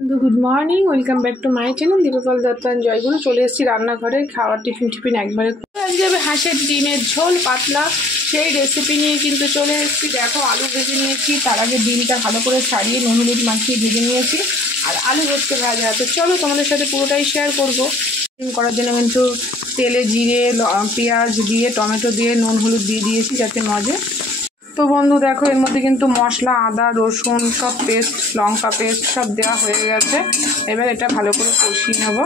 Good morning, welcome back to my channel Deeppal Dutta and Joyguru. চলে এসেছি রান্নাঘরে খাওয়ার টিফিন একবারে আজকে হবে হাঁসের ডিমের ঝোল পাতলা, সেই রেসিপি নিয়ে কিন্তু চলে এসেছি। দেখো, আলু ভেজে নিয়েছি, তার আগে ডিমটা ভালো করে ছাড়িয়ে নুন হলুদ মাখিয়ে ভেজে নিয়েছি, আর আলু হচ্ছে ভাজা। তো চলো তোমাদের সাথে পুরোটাই শেয়ার করবো। ডিম করার জন্য কিন্তু তেলে জিরে পেঁয়াজ দিয়ে টমেটো দিয়ে নুন হলুদ দিয়ে দিয়েছি যাতে মজে। তো বন্ধু দেখো, এর মধ্যে কিন্তু মশলা, আদা রসুন সব পেস্ট, লঙ্কা পেস্ট সব দেওয়া হয়ে গেছে। এবার এটা ভালো করে কষিয়ে নেব।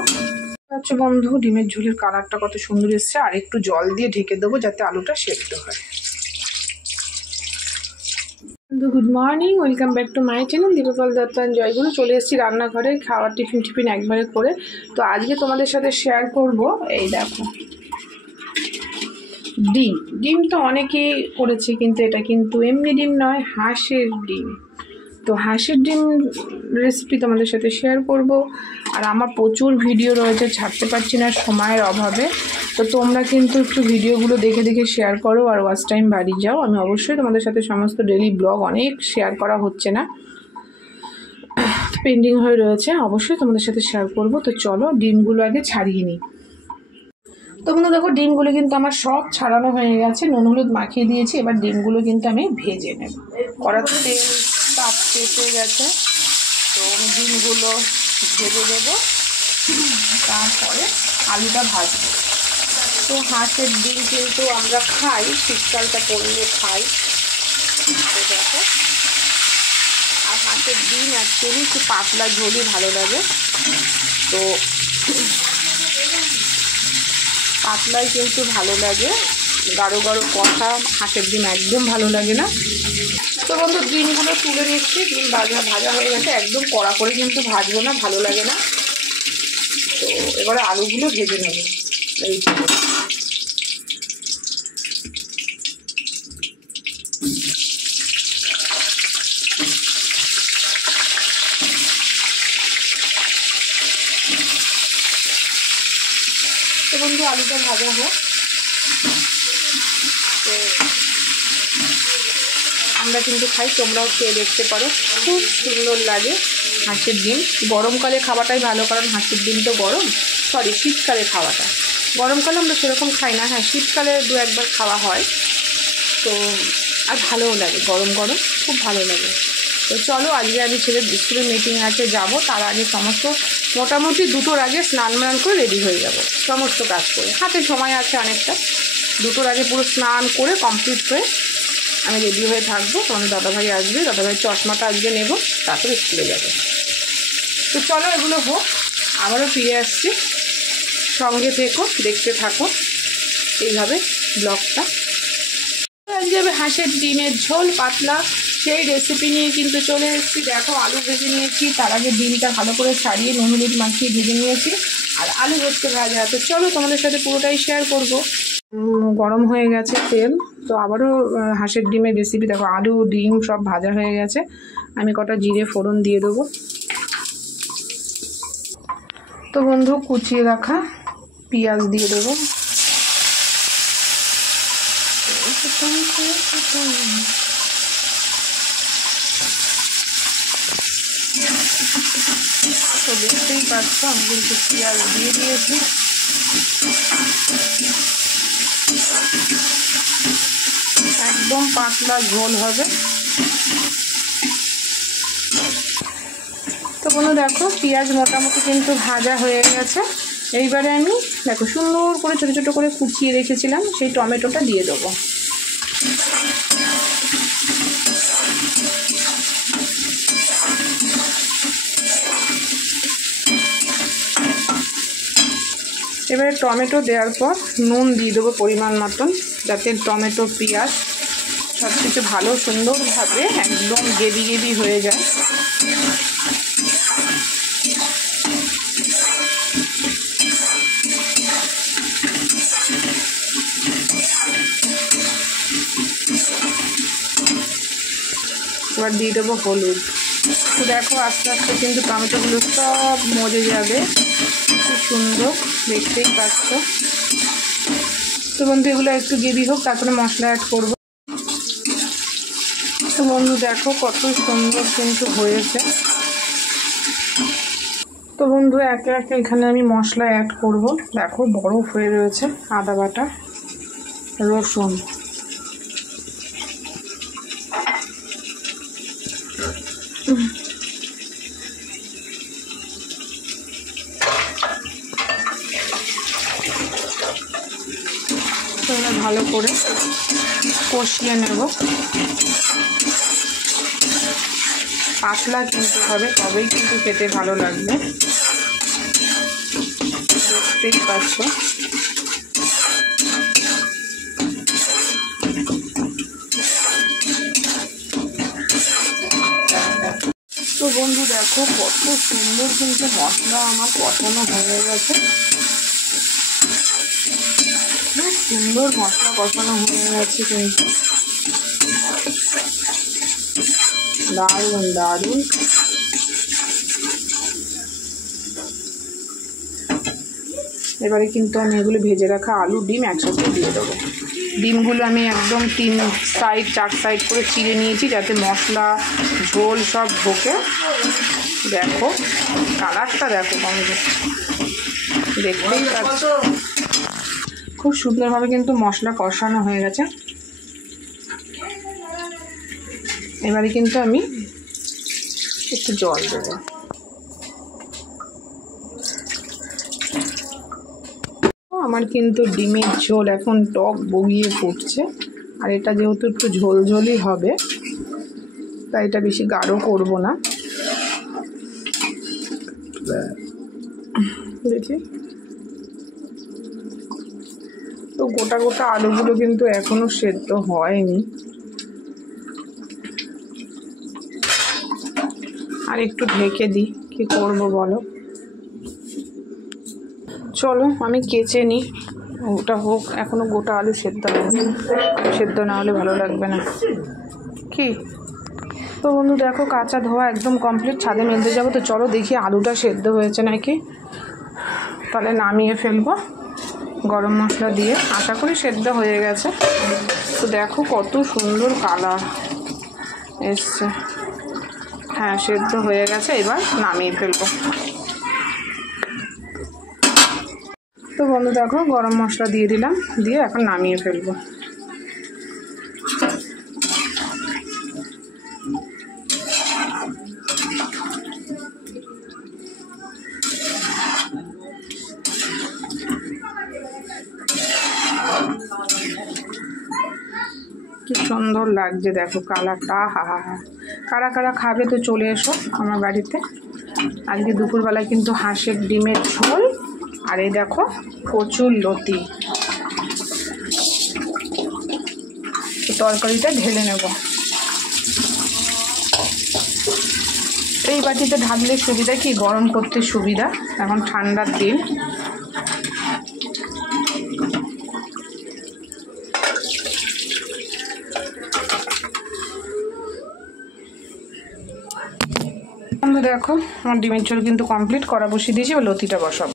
আচ্ছা বন্ধু, ডিমের ঝোলের কালারটা কত সুন্দর এসছে। আর একটু জল দিয়ে ঢেকে দেবো যাতে আলুটা সেদ্ধ হয়। Good morning, welcome back to my channel Deeppal Dutta and Joyguru. চলে এসেছি রান্নাঘরে খাওয়ার টিফিন একবারে করে। তো আজকে তোমাদের সাথে শেয়ার করব, এই দেখো ডিম তো অনেকেই করেছে, কিন্তু এটা কিন্তু এমনি ডিম নয়, হাঁসের ডিম। তো হাঁসের ডিম রেসিপি তোমাদের সাথে শেয়ার করব। আর আমার প্রচুর ভিডিও রয়েছে, ছাড়তে পারছি না সময়ের অভাবে। তো তোমরা কিন্তু একটু ভিডিওগুলো দেখে দেখে শেয়ার করো আর ওয়াচ টাইম বাড়িয়ে যাও। আমি অবশ্যই তোমাদের সাথে সমস্ত ডেইলি ব্লগ অনেক শেয়ার করা হচ্ছে না, পেন্ডিং হয়ে রয়েছে, অবশ্যই তোমাদের সাথে শেয়ার করব। তো চলো ডিমগুলো আগে ছাড়িয়ে নিই। তো বন্ধু দেখো, ডিমগুলো কিন্তু আমার সব ছাড়ানো হয়ে গেছে, নুন হলুদ মাখিয়ে দিয়েছি। এবার ডিমগুলো কিন্তু আমি ভেজে নেব। কড়াতে তেল তাপ চেপে গেছে, তো আমি ডিমগুলো ভেজে দেবো, তারপরে আলুটা ভাজবো। তো হাঁসের ডিম কিন্তু আমরা খাই, শীতকালটা পড়লে খাই। তো দেখো, আর হাঁসের ডিম অ্যাকচুয়ালি একটু পাতলা ঝোলই ভালো লাগে। তো পাতলাই কিন্তু ভালো লাগে, গাঢ় গাঢ় কষা হাঁসের ডিম একদম ভালো লাগে না। তো বন্ধু ডিমগুলো তুলে নিচ্ছি, ডিম ভাজা হয়ে গেছে, একদম কড়া করে কিন্তু ভাজবো না, ভালো লাগে না। তো এবারে আলুগুলো ভেজে নেব। এই তো বন্ধু আলুটা ভাজা হোক। তো আমরা কিন্তু খাই, তোমরাও খেয়ে দেখতে পারো, খুব সুন্দর লাগে হাঁসের ডিম। গরমকালে খাওয়াটাই ভালো, কারণ হাঁসের ডিম তো শীতকালে খাওয়াটা। গরমকালে আমরা সেরকম খাই না, হ্যাঁ শীতকালে দু একবার খাওয়া হয়। তো আর ভালোও লাগে, গরম গরম খুব ভালো লাগে। তো চলো, আজকে আমি ছেলের স্কুলের মিটিং আছে, যাব। তার আগে মোটামুটি 2টোর আগে স্নান করে রেডি হয়ে যাব, সমস্ত কাজ করে। হাতে সময় আছে অনেকটা, 2টোর আগে পুরো স্নান করে কমপ্লিট হয়ে আমি রেডি হয়ে থাকবো। তোমাদের দাদাভাই আসবে, দাদাভাইয়ের চশমাটা আজকে নেব, তারপরে স্কুলে যাবে। তো চলো এগুলো হোক, আবারও ফিরে আসছি, সঙ্গে থেকো, দেখতে থাকো এইভাবে ব্লগটা। আজকে হবে হাঁসের ডিমের ঝোল পাতলা, সেই রেসিপি নিয়ে কিন্তু চলে এসেছি। দেখো, আলু ভেজে নিয়েছি, তার আগে ডিমটা ভালো করে ছাড়িয়ে নুন হলুদ মাখিয়ে ভেজে নিয়েছি, আর আলু হচ্ছে ভাজা। তো চলো তোমাদের সাথে পুরোটাই শেয়ার করব। গরম হয়ে গেছে তেল, তো আবারও হাঁসের ডিমের রেসিপি। দেখো, আলু ডিম সব ভাজা হয়ে গেছে, আমি কটা জিরে ফোড়ন দিয়ে দেবো। তো বন্ধু কুচিয়ে রাখা পেঁয়াজ দিয়ে দেবো। তো দেখতেই পাচ্ছ, আমি কিন্তু পেঁয়াজ দিয়ে দিয়েছি। একদম পাতলা ঝোল হবে। তো বন্ধু দেখো, পেঁয়াজ মোটামুটি কিন্তু ভাজা হয়ে গেছে। এইবারে আমি দেখো সুন্দর করে ছোটো ছোটো করে কুচিয়ে রেখেছিলাম সেই টমেটোটা দিয়ে দেবো। এবারে টমেটো দেওয়ার পর নুন দিয়ে দেবো পরিমাণ মতন, যাতে টমেটো পেঁয়াজ সব কিছু ভালো সুন্দরভাবে একদম গেবি হয়ে যায়। এবার দিয়ে দেবো হলুদ। তো দেখো, আস্তে আস্তে কিন্তু টমেটোগুলো সব মজে যাবে, খুব সুন্দর, দেখতেই পাচ্ছ। তো বন্ধু এগুলো একটু গ্রেভি হোক, তারপরে মশলা অ্যাড করবো। তো বন্ধু দেখো কত সুন্দর কিন্তু হয়েছে। তো বন্ধু একে একে এখানে আমি মশলা অ্যাড করব। দেখো বরফ হয়ে রয়েছে আদা বাটা, রসুন, ভালো করে কষিয়ে নেব। পাতলা কিন্তু হবে, তবেই কিন্তু খেতে ভালো লাগবে। দেখতেই পাচ্ছ তো বন্ধু দেখো কত সুন্দর কিন্তু মশলা আমার কষানো হয়ে গেছে। খুব সুন্দর মশলা কষানো হয়ে গেছে কিন্তু দারুণ দারুণ। এবারে কিন্তু আমি এগুলো ভেজে রাখা আলু ডিম একসাথে দিয়ে দেবো। ডিমগুলো আমি একদম 3 সাইড 4 সাইড করে চিড়ে নিয়েছি যাতে মশলা ঝোল সব ঢোকে। দেখো কালারটা দেখো বন্ধু, দেখতেই পাচ্ছ খুব সুন্দরভাবে কিন্তু মশলা কষানো হয়ে গেছে। এবারে কিন্তু আমি একটু জল দেবো। আমার কিন্তু ডিমের ঝোল এখন টক বগিয়ে ফুটছে, আর এটা যেহেতু একটু ঝোলঝোলই হবে তাই এটা বেশি গাঢ় করব না। দেখি তো গোটা গোটা আলুগুলো কিন্তু এখনো সেদ্ধ হয়নি, আর একটু ঢেকে দিই, কি করব বলো। চলো আমি কেচে নিই, ওটা হোক, এখনো গোটা আলু সেদ্ধ হবে, সেদ্ধ না হলে ভালো লাগবে না কি। তো বন্ধু দেখো কাঁচা ধোয়া একদম কমপ্লিট, ছাদে মেলতে যাবো। তো চলো দেখি আলুটা সেদ্ধ হয়েছে নাকি, তাহলে নামিয়ে ফেলবো গরম মশলা দিয়ে। আশা করি সেদ্ধ হয়ে গেছে। তো দেখো কত সুন্দর কালার এসছে। হ্যাঁ সেদ্ধ হয়ে গেছে, এবার নামিয়ে ফেলবো। তো বন্ধু দেখো গরম মশলা দিয়ে দিলাম, দিয়ে এখন নামিয়ে ফেলবো। কি সুন্দর লাগছে দেখো কালারটা, হা হা হা। কারা কারা খাবে তো চলে এসো আমার বাড়িতে। আজকে দুপুরবেলায় কিন্তু হাঁসের ডিমের ঝোল, আর এই দেখো প্রচুর লতি। তরকারিটা ঢেলে নেব। এই বাটিতে ঢাকলে সুবিধা কি, গরম করতে সুবিধা, এখন ঠান্ডার দিন। দেখো আমার ডিমের ঝোল কিন্তু কমপ্লিট করা বসিয়ে দিয়েছি, লতিটা বসাবো।